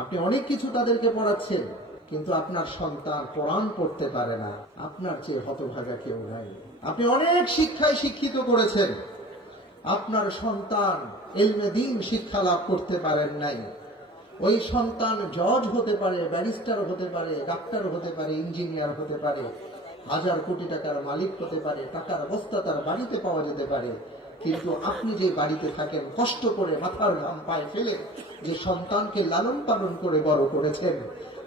আপনি অনেক কিছু তাদেরকে পড়াচ্ছেন, কিন্তু আপনার সন্তান কোরআন পড়তে পারে না। আপনার চেয়ে হতভাগা কেউ নাই। আপনি অনেক শিক্ষায় শিক্ষিত করেছেন, আপনার সন্তান ইলমে দ্বীন শিক্ষা লাভ করতে পারেন নাই। ওই সন্তান জজ হতে পারে, ব্যারিস্টার হতে পারে, ডাক্তার হতে পারে, ইঞ্জিনিয়ার হতে পারে, হাজার কোটি টাকার মালিক হতে পারে, টাকার বস্তা তার বাড়িতে পাওয়া যেতে পারে। কিন্তু আপনি যে বাড়িতে থাকেন, কষ্ট করে মাথার ঘাম পায়ে ফেলে যে সন্তানকে লালন পালন করে বড় করেছেন,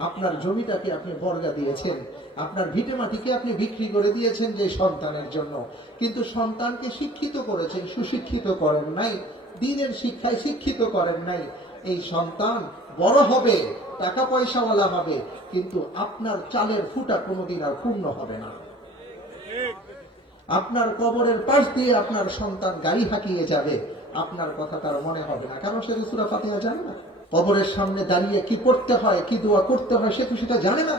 আপনার জমিটাকে আপনি বর্গা দিয়েছেন, আপনার ভিটে মাটিকে আপনি বিক্রি করে দিয়েছেন যে সন্তানের জন্য, কিন্তু সন্তানকে শিক্ষিত করেছেন, সুশিক্ষিত করেন নাই, দ্বীনের শিক্ষায় শিক্ষিত করেন নাই। এই সন্তান বড় হবে, টাকা পয়সাওয়ালা হবে, কিন্তু আপনার চালের ফুটা কোনোদিন আর পূর্ণ হবে না। আপনার কবরের পাশ দিয়ে আপনার সন্তান গাড়ি হাঁকিয়ে যাবে, আপনার কথা তার মনে হবে না, কারণ সে সূরা ফাতিহা জানে না। কবরের সামনে দাঁড়িয়ে কি পড়তে হয়, কি দোয়া করতে হয়, সে তো সেটা জানে না।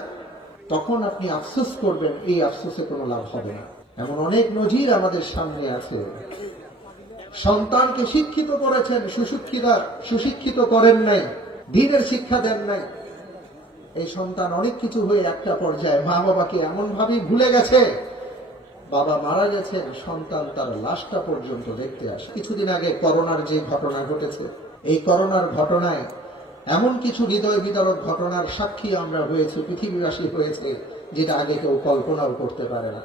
তখন আপনি আফসোস করবেন, এই আফসোসে কোনো লাভ হবে না। এমন অনেক নজির আমাদের সামনে আছে। সন্তানকে শিক্ষিত করেছেন, সুশিক্ষিত করেন নাই, দ্বীনের শিক্ষা দেন নাই। এই সন্তান অনেক কিছু হয়ে একটা পর্যায়ে মা বাবাকে এমন ভাবেই ভুলে গেছে, বাবা মারা গেছেন, সন্তান তার লাশটা পর্যন্ত দেখতে আসে। কিছুদিন আগে করোনার যে ঘটনা ঘটেছে, এই করোনার ঘটনায় এমন কিছু হৃদয় বিদারক ঘটনার সাক্ষী আমরা হয়েছে, পৃথিবীবাসী হয়েছে, যেটা আগে কেউ কল্পনাও করতে পারে না।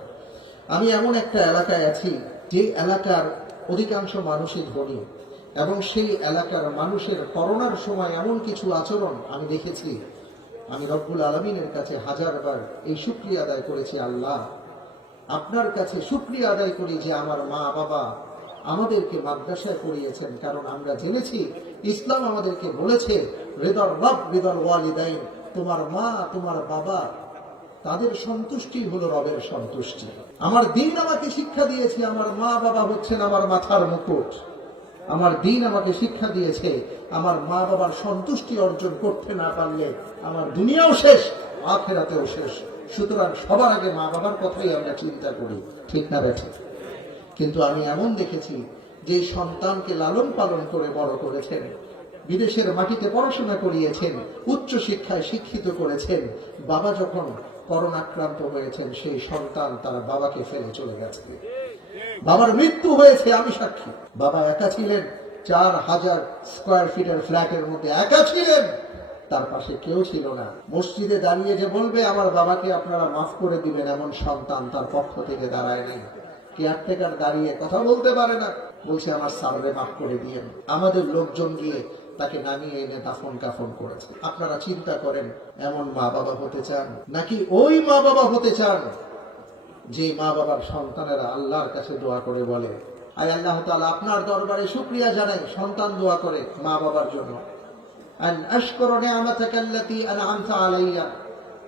আমি এমন একটা এলাকায় আছি, যে এলাকার অধিকাংশ মানুষই ধনী, এবং সেই এলাকার মানুষের করোনার সময় এমন কিছু আচরণ আমি দেখেছি। আমি রব্বুল আলামিনের কাছে হাজারবার এই শুকরিয়া আদায় করেছি, আল্লাহ আপনার কাছে শুকরিয়া আদায় করি যে আমার মা বাবা আমাদেরকে মাদ্রাসায় পড়িয়েছেন, কারণ আমরা জেনেছি ইসলাম আমাদেরকে বলেছে রিদার রব রিদার ওয়ালিদাইন, তোমার মা তোমার বাবা তাদের সন্তুষ্টি হলো রবের সন্তুষ্টি। আমার দ্বীন আমাকে শিক্ষা দিয়েছে, আমার মা বাবা হচ্ছেন আমার মাথার মুকুট। আমার দ্বীন আমাকে শিক্ষা দিয়েছে, আমার মা বাবার সন্তুষ্টি অর্জন করতে না পারলে আমার দুনিয়াও শেষ, আখিরাতেও শেষ। সুতরাং সবার আগে মা বাবার কথাই আমরা চিন্তা করি, ঠিক না বেঠিক? কিন্তু আমি এমন দেখেছি যে সন্তানকে লালন পালন করে বড় করেছেন, বিদেশের মাটিতে পড়াশোনা করিয়েছেন, উচ্চ শিক্ষায় শিক্ষিত করেছেন, বাবা যখন করোনাক্রান্ত হয়েছেন, সেই সন্তান তার বাবাকে ফেলে চলে গেছে। বাবার মৃত্যু হয়েছে, আমি সাক্ষী। বাবা একা ছিলেন, 4000 স্কয়ার ফিটের ফ্ল্যাটের মধ্যে একা ছিলেন, তার পাশে কেউ ছিল না। মসজিদে দাঁড়িয়ে যে বলবে আমার বাবাকে আপনারা মাফ করে দিবেন, এমন সন্তান তার পক্ষ থেকে দাঁড়ায়নি। কেয়ারটেকার দাঁড়িয়ে কথা বলতে পারে না, বলছে আমার স্যাররে মাফ করে দিয়েন। আমাদের লোকজন গিয়ে তাকে নামিয়ে এনে দাফন কাফন করেছে। আপনারা চিন্তা করেন, এমন মা বাবা হতে চান, নাকি ওই মা বাবা হতে চান যে মা বাবার সন্তানেরা আল্লাহর কাছে দোয়া করে বলে, আয় আল্লাহ তাআলা আপনার দরবারে শুকরিয়া জানাই, সন্তান দোয়া করে মা বাবার জন্য, আন আশকুরু নি'মাতাকা আল্লাতী আন'আমতা আলাইয়া,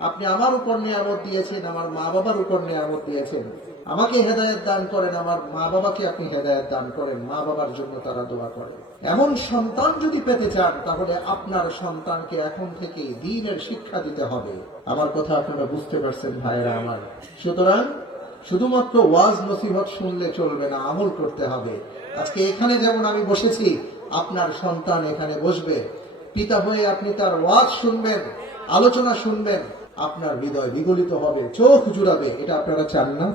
আপনি আমার উপর নিয়ামত দিয়েছেন, আমার মা বাবার উপর নিয়ামত দিয়েছেন, আমাকে হেদায়েত দান করেন, আমার মা বাবাকে আপনি হেদায়েত দান করেন। মা বাবার জন্য তারা দোয়া করে। এমন সন্তান যদি পেতে চান, তাহলে আপনার সন্তানকে এখন থেকে দ্বীনের শিক্ষা দিতে হবে। আমার কথা আপনারা বুঝতে পারছেন ভাইরা আমার? সুতরাং শুধুমাত্র ওয়াজ নসিহত শুনলে চলবে না, আমল করতে হবে। আজকে এখানে যেমন আমি বসেছি, আপনার সন্তান এখানে বসবে, পিতা হয়ে আপনি তার ওয়াজ শুনবেন, আলোচনা শুনবেন, আপনার হৃদয় বিগলিত হবে, চোখ জুড়াবে। এটা আপনারা চান না?